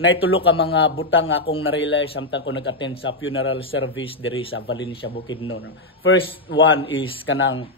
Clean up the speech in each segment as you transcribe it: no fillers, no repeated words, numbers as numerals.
naitulo ka mga butang akong na-realize samtang ko nag-attend sa funeral service diri sa Valencia, Bukidnon. First one is kanang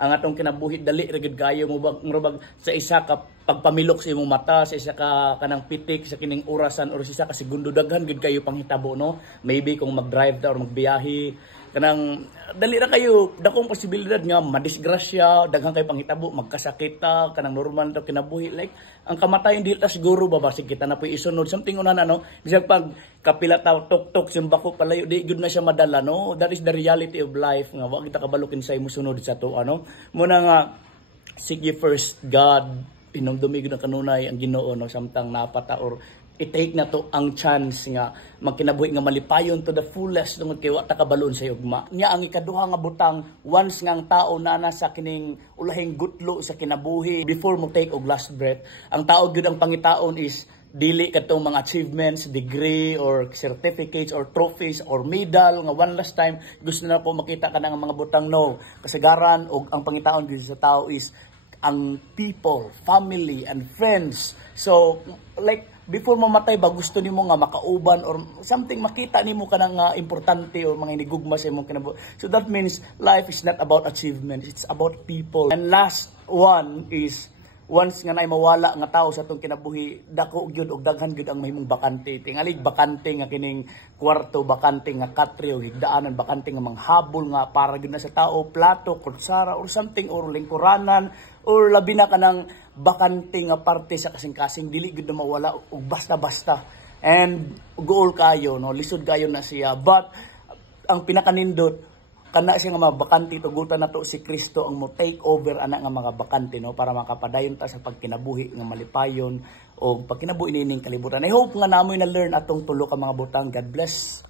ang atong kinabuhi dali ra gid kayo mo bag sa isa ka pagpamilok sa imong mata, sa isa ka kanang pitik sa kining orasan or sa isa ka segundo daghan gid kayo panghitabo, no? Maybe kung mag-drive ta or magbiyahe kanang dali ra kayo dakong posibilidad nga madisgrasya, daghang kay panghitabo, magkasakit ta, kanang normal ta kinabuhi, like ang kamatayon dili ta siguro babasig kita na puy isunod something una na, no? Bisag pag kapila ta tok-tok simbako palayo di gud na siya madala, no? That is the reality of life nga wa kita kabalukin sa imo sunod sa to, ano? Muna nga seek ye first God, inumdumi gud ang kanunay ang Ginoo, no? Samtang napata or i-take na to ang chance nga magkinabuhi nga malipayon to the fullest tungod kay wa ta kabalon sa yugma. Nya ang ikaduha nga butang, once nga ang tao na sa kining ulahing gutlo sa kinabuhi before mo take og last breath, ang tao gyud ang pangitaon is dili katong mga achievements, degree or certificates or trophies or medal nga one last time gusto na ko makita ka nga mga butang, no. Kasagaran og ang pangitaon gyud sa tao is ang people, family and friends. So like before mamatay ba gusto nimo nga makauban or something makita nimo kanang importante or mga inigugma sa imong kinabuhi. So that means life is not about achievements, it's about people. And last one is once nga nay mawala nga tao sa atong kinabuhi, dako gyud og daghan gyud ang mahimong bakante. Tingali bakante nga kining kwarto, bakante nga katrio, higdaanan, bakante nga manghabol nga para gyud na sa tao, plato, kutsara or something or lingkuranan or labi na kanang bakante nga parte sa kasing-kasing, dili gyud na mawala og basta-basta. And goal kayo, no, lisod kayo na siya. But ang pinakanindot kana siya nga mga bakante, tugutan na to si Kristo ang mo take over ana nga mga bakante, no, para makapadayon ta sa pagkinabuhi nga malipayon o pagkinabuhi nining kalibutan. I hope nga namoy na learn atong tulo ka mga butang. God bless.